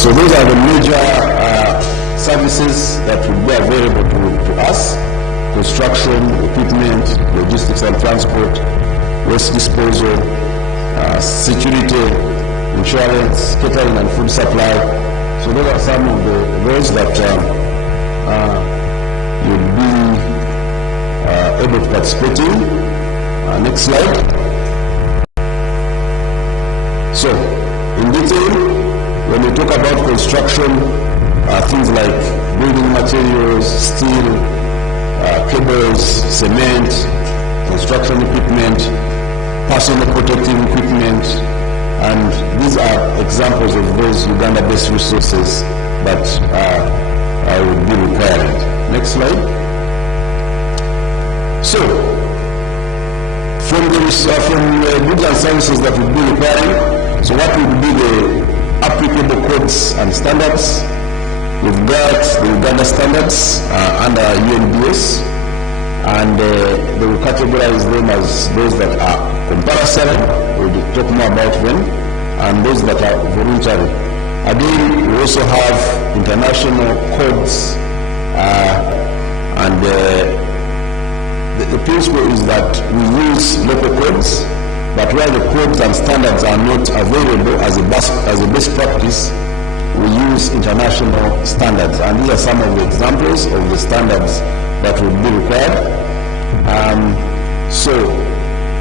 So those are the major services that will be available to us: construction, equipment, logistics and transport, waste disposal, security, insurance, catering and food supply. So those are some of those that you'll be able to participate in. Next slide. So, in detail, when we talk about construction, things like building materials, steel, cables, cement, construction equipment, personal protective equipment, and these are examples of those Uganda-based resources that would be required. Next slide. So, from goods and services that would be requiring, so what would be the applicable codes and standards? We've got the Uganda standards under UNBS, and they will categorize them as those that are compulsory, we'll talk more about them, and those that are voluntary. Again, we also have international codes, and the principle is that we use local codes, but where the codes and standards are not available as a best practice, we use international standards. And these are some of the examples of the standards that would be required. So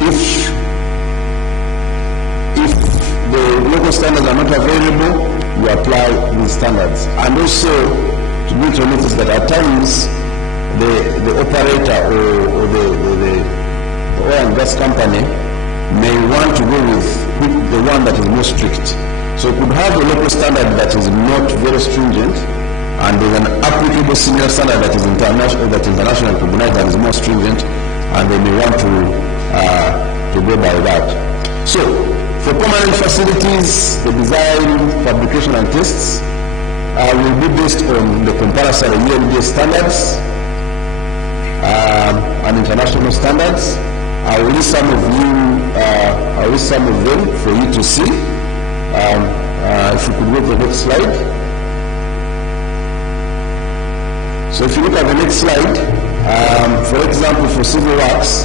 if the local standards are not available, you apply these standards. And also, to be to notice that at times, the operator or the oil and gas company may want to go with the one that is more strict. So it could have a local standard that is not very stringent, and there's an applicable senior standard that is international recognized that is more stringent, and they may want to go by that. So for permanent facilities, the design, fabrication and tests will be based on the compulsory UNBS standards and international standards. I will list some of them for you to see. If you could go to the next slide. So if you look at the next slide, for example, for civil works,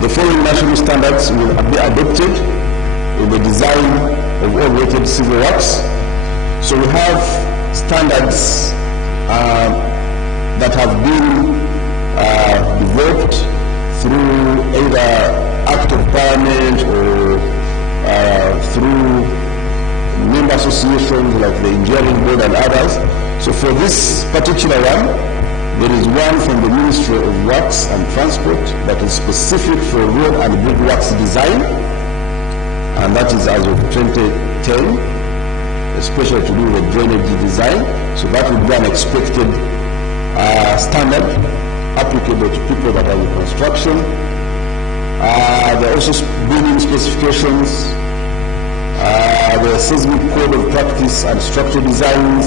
the following national standards will be adopted in the design of all related civil works. So we have standards that have been developed through either Act of Parliament or through member associations like the Engineering Board and others. So for this particular one, there is one from the Ministry of Works and Transport that is specific for road and bridge works design, and that is as of 2010, especially to do with drainage design. So that would be an expected standard applicable to people that are in construction. There are also building specifications, the seismic code of practice and structure designs,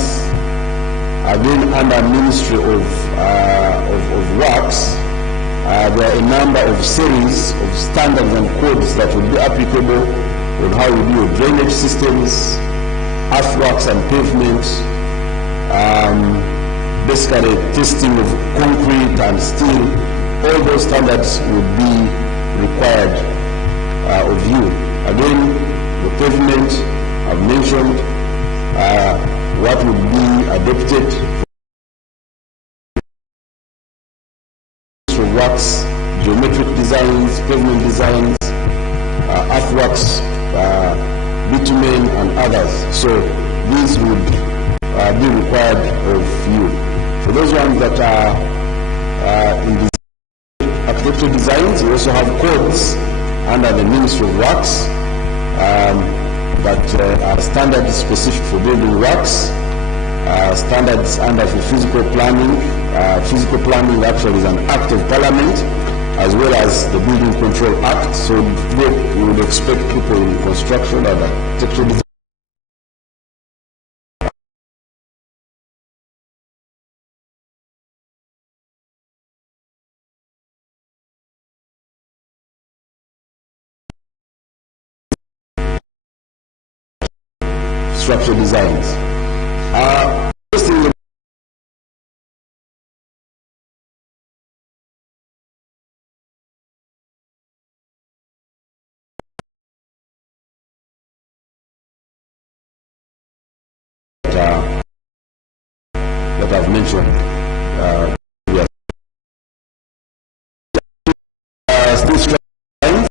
again under Ministry of Works. There are a number of series of standards and codes that will be applicable on how we do your drainage systems, earthworks and pavement, basically testing of concrete and steel. All those standards would be required of you. Again, the pavement I've mentioned, what would be adopted for works, geometric designs, pavement designs, earthworks, bitumen and others. So these would be required of you. For those ones that are in architectural designs, we also have codes under the Ministry of Works that are standards specific for building works, standards under for physical planning. Physical planning actually is an act of Parliament, as well as the Building Control Act. So we would expect people in construction and architectural design structure designs. First thing that I've mentioned. Yes. Still struggling.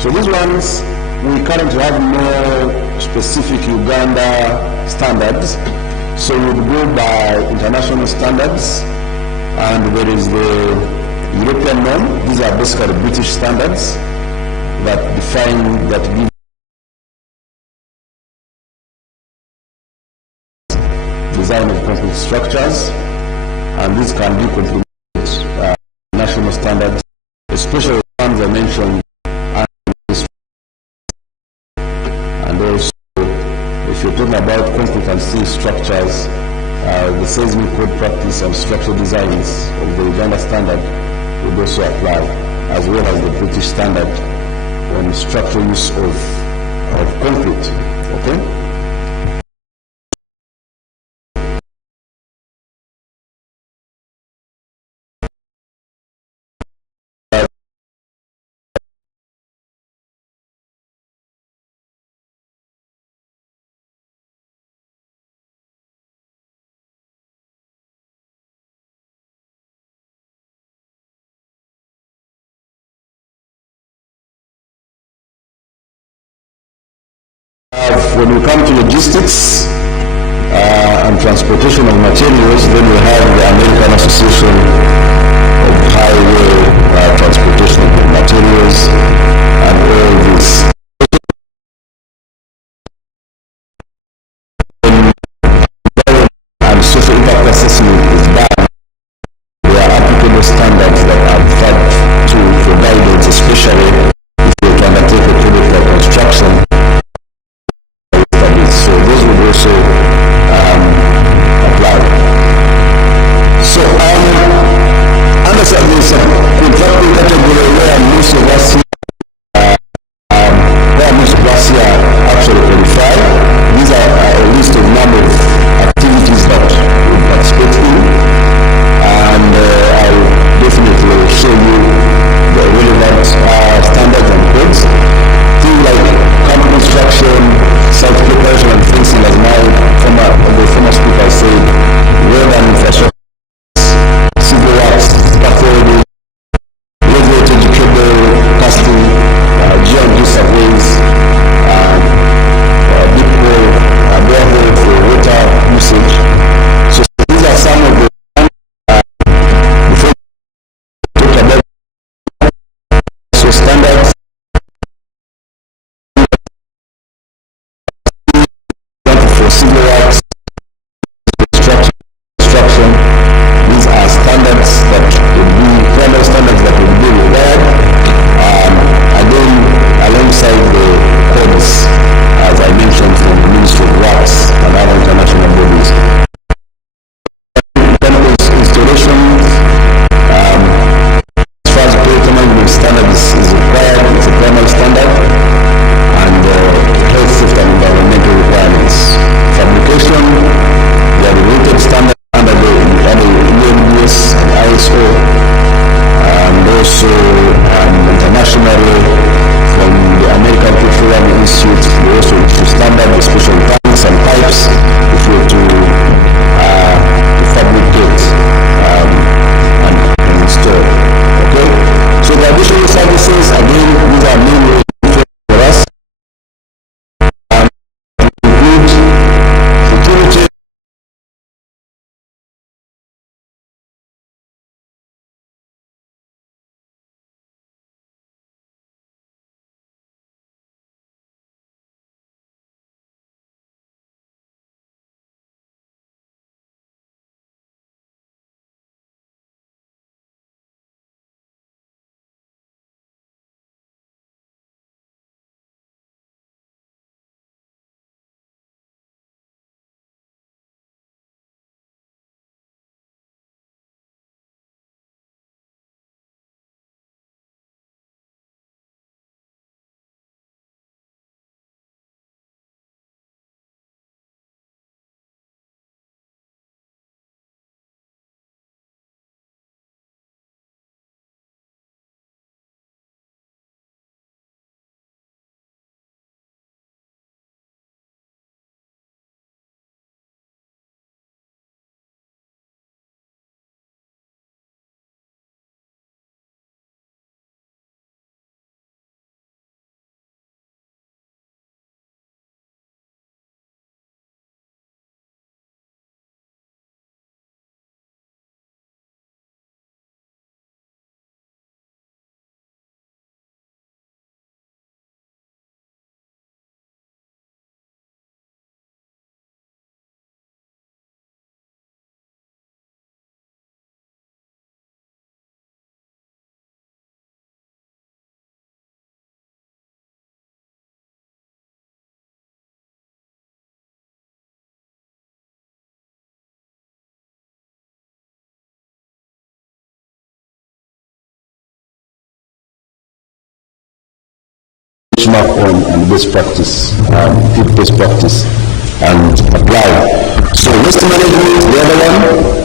So these ones, we currently have more specific Uganda standards. So we would go by international standards, and there is the European norm. These are basically British standards that define, that give design of concrete structures, and these can be complemented national standards, especially the ones I mentioned, and also if you're talking about concrete and steel structures, the seismic code practice and structural designs of the Uganda standard would also apply, as well as the British standard on structural use of concrete. Okay? When we come to logistics and transportation of materials, then we have the American Association of Highway Transportation of Materials and all this. And social impact assessment is done. There are applicable standards that are referred to for guidance, especially if you to undertake a project like construction. So those would also apply. So under there's a contracting category where most of us here actually qualify. These are a list of number of activities that we participate in, and I will definitely show you the relevant standards and codes. Things like camp construction, site preparation and fencing, as the former speaker said, road and infrastructure, civil works, scaffolding, low voltage cable casting, G&G surveys, deep hole, borehole for water usage. So these are some of the before we talk about so standards for civil works, construction. These are standards that would be primary standards that would be required, again alongside the codes, as I mentioned, from the Ministry of Works and other international bodies. Installations, as far as project management standards is required, it's a primary standard, and health, safety and environmental requirements. Fabrication, they are related standards under the UNOC and ISO, and also internationally from the American Petroleum Institute. They also issue standard, especially tanks and pipes, if you were to fabricate and install. Okay, so the additional services, again, these are mainly for us. Include security, benchmark on and best practice, keep best practice and apply. So waste management, the other one,